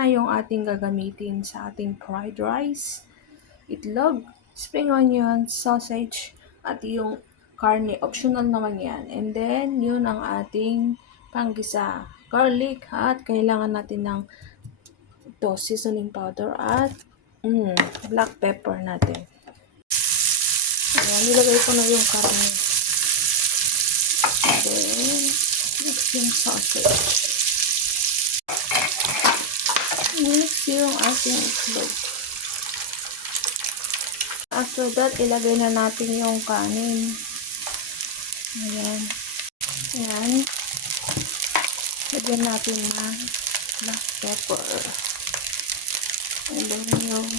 na yung ating gagamitin sa ating fried rice. Itlog, spring onion, sausage, at yung karne. Optional naman yan. And then, yun ang ating panggisa. Garlic, at kailangan natin ng ito, seasoning powder at black pepper natin. Ayan, nilagay ko na yung karne. Then, next yung sausage. Next yung ating itlog. After that, ilagay na natin yung kanin. Ayan. Ayan. Lagyan natin ng black pepper. And then yung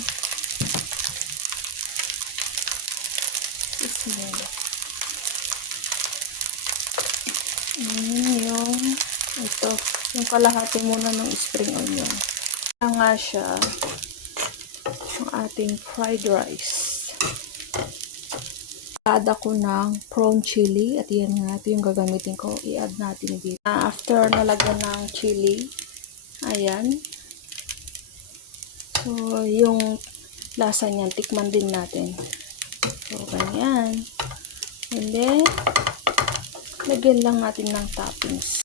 seasoning. Yung ito. Yung kalahati muna ng spring onion. Kaya nga siya yung ating fried rice. Add ako ng prawn chili at yan nga, ito yung gagamitin ko. I-add natin dito. After nalagyan ng chili, ayan. So, yung lasa niyan, tikman din natin. So, ganyan. And then, lagyan lang natin ng toppings.